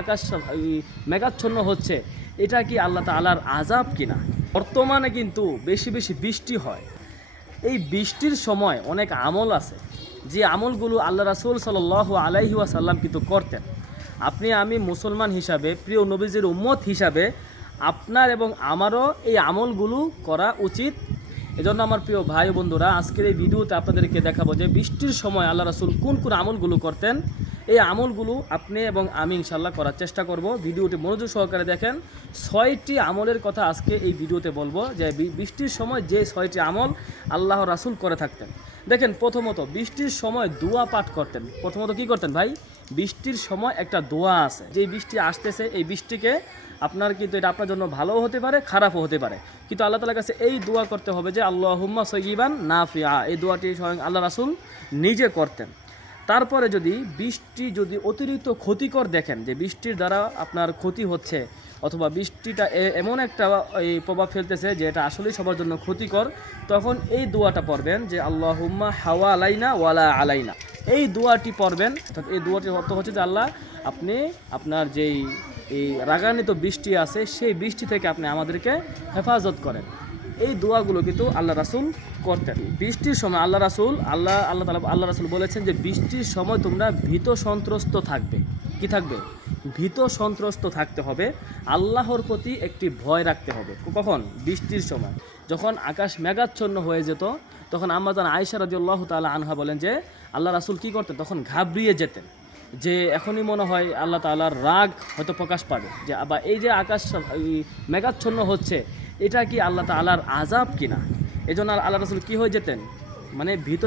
আকাশ মেঘাচ্ছন্ন হচ্ছে, এটা কি আল্লাহ তাআলার আযাব কিনা? বর্তমানে কিন্তু বেশি বেশি বৃষ্টি হয়। এই বৃষ্টির সময় অনেক আমল আছে, যে আমলগুলো আল্লাহ রাসূল সাল্লাল্লাহু আলাইহি ওয়াসাল্লাম কিন্তু করতেন। আপনি আমি মুসলমান হিসাবে, প্রিয় নবীজির উম্মত হিসাবে আপনার এবং আমারও এই আমলগুলো করা উচিত। এজন্য আমার প্রিয় ভাই বন্ধুরা, আজকের এই ভিডিওতে আপনাদেরকে দেখাবো যে বৃষ্টির সময় আল্লাহ রাসূল কোন কোন আমলগুলো করতেন। এই আমলগুলো আপনি এবং আমি ইনশাল্লাহ করার চেষ্টা করব। ভিডিওটি মনোযোগ সহকারে দেখেন। 6টি আমলের কথা আজকে এই ভিডিওতে বলবো, যে বৃষ্টির সময় যে 6টি আমল আল্লাহ রাসূল করে থাকতেন। দেখেন, প্রথমত বৃষ্টির সময় দোয়া পাঠ করতেন। প্রথমত কি করতেন ভাই? বৃষ্টির সময় একটা দোয়া আছে, যে বৃষ্টি আসতেছে, এই বৃষ্টিকে আপনার কিন্তু এটা আপনার জন্য ভালোও হতে পারে, খারাপও হতে পারে, কিন্তু আল্লাহ তাআলার কাছে এই দোয়া করতে হবে যে আল্লাহুম্মা সাইয়্যিবান নাফিআ। এই দোয়াটি স্বয়ং আল্লাহ রাসূল নিজে করতেন। তারপরে বৃষ্টি যদি অতিরিক্ত ক্ষতিকর দেখেন, যে বৃষ্টির দ্বারা আপনার ক্ষতি হচ্ছে, অথবা বৃষ্টিটা এমন একটা এই প্রভাব ফেলতেছে যে এটা আসলেই সবার জন্য ক্ষতিকর, তখন এই দোয়াটা পড়বেন যে আল্লাহুম্মা হাওয়া আলাইনা ওয়ালা আলাইনা। এই দোয়াটি পড়বেন। অর্থাৎ এই দোয়াটির অর্থ হচ্ছে যে আল্লাহ, আপনি আপনার যেই এই রাগান্বিত বৃষ্টি আছে, সেই বৃষ্টি থেকে আপনি আমাদেরকে হেফাজত করেন। এই দোয়াগুলো কিন্তু আল্লাহ রাসূল করতেন। বৃষ্টির সময় আল্লাহ রাসূল বলেছেন যে বৃষ্টির সময় তোমরা ভীত সন্ত্রস্ত থাকবে। কি থাকবে? ভীত সন্ত্রস্ত থাকতে হবে। আল্লাহর প্রতি একটি ভয় রাখতে হবে। কখন? বৃষ্টির সময়। যখন আকাশ মেঘাচ্ছন্ন হয়ে যেত, তখন আম্মা জান আয়েশা রাদিয়াল্লাহু তাআলা আনহা বলেন যে আল্লাহ রাসূল কী করতেন? তখন ঘাবড়িয়ে যেতেন, যে এখনই মনে হয় আল্লাহ তাআলার রাগ হয়তো প্রকাশ পাবে, যে আবার এই যে আকাশ মেঘাচ্ছন্ন হচ্ছে, এটা কি আল্লাহ তাআলার আযাব কিনা? এজন্য আল্লাহ রাসূল কী হয়ে যেতেন? মানে ভীত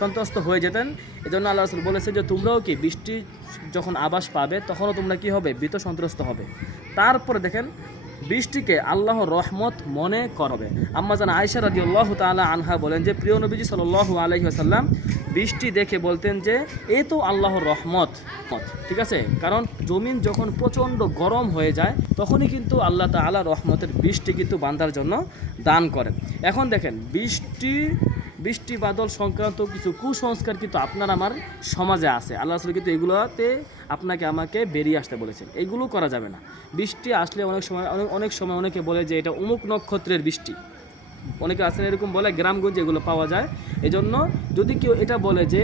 সন্ত্রস্ত হয়ে যেতেন। এজন্য আল্লাহ রাসূল বলেছে যে তোমরাও কি বৃষ্টি যখন আভাস পাবে, তখনও তোমরা কি হবে? ভীত সন্ত্রস্ত হবে। তারপরে দেখেন, বৃষ্টিকে আল্লাহর রহমত মনে করবে। আম্মা জান আয়েশা রাদিয়াল্লাহু তাআলা আনহা বলেন যে প্রিয় নবীজি সাল্লাল্লাহু আলাইহি ওয়াসাল্লাম বৃষ্টি দেখে বলতেন যে এ তো আল্লাহর রহমত। ঠিক আছে, কারণ জমিন যখন প্রচণ্ড গরম হয়ে যায়, তখনই কিন্তু আল্লাহ তাআলা রহমতের বৃষ্টি কিন্তু বান্দার জন্য দান করেন। এখন দেখেন, বৃষ্টি বাদল সংক্রান্ত কিছু কুসংস্কার কিন্তু আপনার আমার সমাজে আছে। আল্লাহ রাসূল কিন্তু এগুলোতে আপনাকে আমাকে বেরিয়ে আসতে বলেছেন। এইগুলো করা যাবে না। বৃষ্টি আসলে অনেক সময় অনেকে বলে যে এটা অমুক নক্ষত্রের বৃষ্টি। অনেকে আছেন এরকম বলে, গ্রামগঞ্জে এগুলো পাওয়া যায়। এজন্য যদি কেউ এটা বলে যে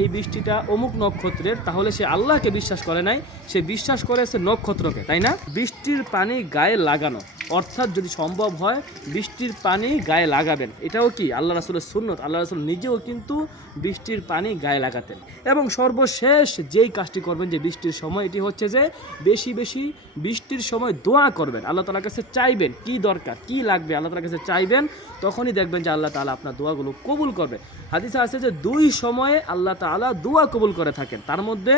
এই বৃষ্টিটা অমুক নক্ষত্রের, তাহলে সে আল্লাহকে বিশ্বাস করে নাই, সে বিশ্বাস করেছে নক্ষত্রকে, তাই না? বৃষ্টির পানি গায়ে লাগানো, অর্থাৎ যদি সম্ভব হয় বৃষ্টির পানি গায়ে লাগাবেন। এটাও কি আল্লাহ রাসূলের সুন্নত। আল্লাহ রাসূল নিজেও কিন্তু বৃষ্টির পানি গায়ে লাগাতেন। এবং সর্বশেষ যেই কাজটি করবেন যে বৃষ্টির সময়, এটি হচ্ছে যে বেশি বেশি বৃষ্টির সময় দোয়া করবেন। আল্লাহ তাআলার কাছে চাইবেন, কি দরকার, কি লাগবে, আল্লাহ তাআলার কাছে চাইবেন। তখনই দেখবেন যে আল্লাহ তাআলা আপনার দোয়াগুলো কবুল করবে। হাদিসে আছে যে 2 সময়ে আল্লাহ তাআলা দোয়া কবুল করে থাকেন। তার মধ্যে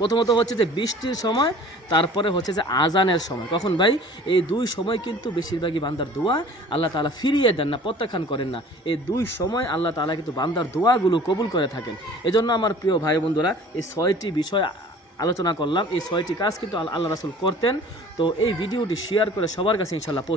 প্রথমত হচ্ছে যে বৃষ্টির সময়, তারপরে হচ্ছে যে আজানের সময়। কখন ভাই? এই 2 সময় কিন্তু বেশিরভাগই বান্দার দোয়া আল্লাহ তাআলা ফিরিয়ে দেন না, প্রত্যাখ্যান করেন না। এই 2 সময় আল্লাহ তাআলা কিন্তু বান্দার দোয়াগুলো কবুল করে থাকেন। এজন্য আমার প্রিয় ভাই বন্ধুরা, এই 6টি বিষয় আলোচনা করলাম। এই 6টি কাজ কিন্তু আল্লাহ রাসূল করতেন। তো এই ভিডিওটি শেয়ার করে সবার কাছে ইনশাআল্লাহ পৌঁছে